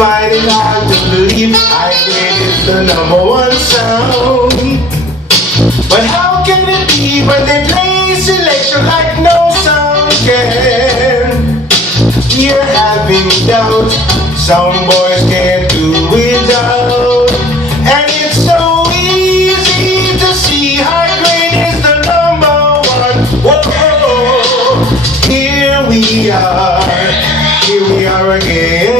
find it hard to believe high grade is the #1 sound. But how can it be when they play selection like no sound can? We're having doubt, some boys can't do without. And it's so easy to see high grade is the #1. Whoa, here we are again.